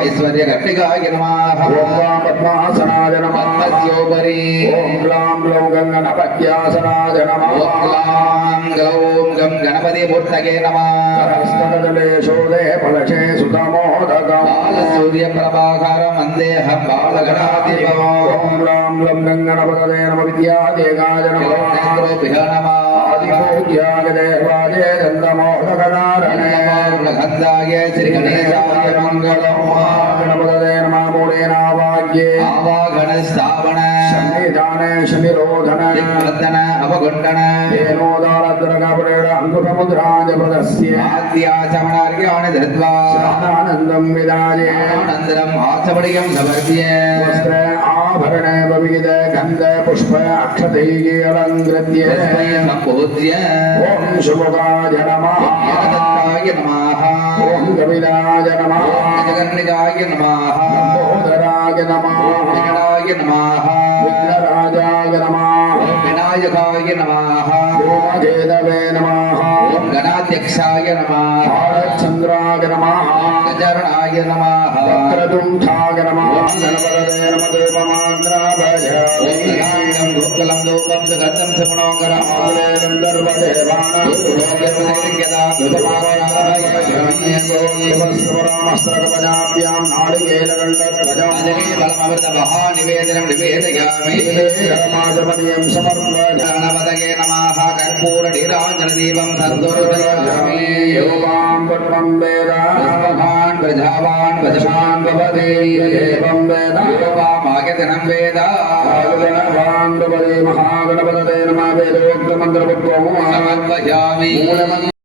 ఐశ్వర్య గట్టిగాయ నమః ఓం వాం పద్మాసనాయ నమః. పద్మస్యోపరి ఓం గ్లాం గ్లౌ గంగనపత్యాసనాయ నమః ఓం గ్లాం గ్లౌం గం గణపతి మూర్తగే నమః. హస్తకదలే శోదే ఫలశే సుతమోదకం బాలసూర్య ప్రభాకరం వందేహం బాలగణాధిపం ఓం గ్లాం గ్లం గంగనపదలే నమ విద్యాదేగాయ నమః. నేత్రోభిః నమః. ఆదిపూజ్యాయ దేవాయ ದಾರ್ಢ್ಯೇ ಆವಾಗಣ ಸ್ಥಾಪನ ಶಮಿದಾನ ಶಮಿರೋಧನ ಪ್ರತನ ಅವಗಂಡನ ಏನೋದಾರ ದುರ್ಗಾಪುರೇಣ ಅಂಕುಟ ಮುದ್ರಾಜ ಪ್ರದಸ್ಯ ಆದ್ಯಾಚಮಣಾರ್ಘ್ಯಾಣ ಧೃತ್ವಾ ಆನಂದಂ ವಿದಾಜೆ ಅನಂತರಂ ಆಸವಡಿಯಂ ಸಮರ್ಪಿಯೇ ವಸ್ತ್ರ ಆಭರಣ ವಿವಿಧ ಗಂಧ ಪುಷ್ಪ ಅಕ್ಷತೈಗೆ ಅಲಂಕೃತ್ಯ ಸಂಪೂಜ್ಯ ಓಂ ಶುಭಗಾಯ ನಮಃ ನಮಃ ಓಂ ಕವಿದಾಯ ನಮಃ ಜಗನ್ನಿಗಾಯ ನಮಃ వికటాయ నమః విఘ్నరాజాయ నమః వినాయకాయ నమః ఓమకేదవే నమః ఓం గణాధ్యక్షాయ నమః భారచంద్రాయ నమః గజరణాయ నమః వక్రతుంఠాయ నమః గణపతదే నమ దేవమాగ్రాభయామి ఓం గోకులం గంధర్వదేవాణస్వరామస్త్రకపజాభ్యాం నాళికేలగండకజం నివేదనం నివేదయామి సమాజమనీయం గణపతయే నమః కర్పూర నీరాజనదీపం సంతురయామి యోగాం పట్వం వేద పుష్పవాన్ ప్రజావాన్ వజమాన్ భవతి ఏవం వేద యోగామాగతనం వేద ఆగణవాన్ భవతి మహాగణపతదే నమ వేదోక్తమంత్రపుత్వము సమర్పయామి మూలమంత్ర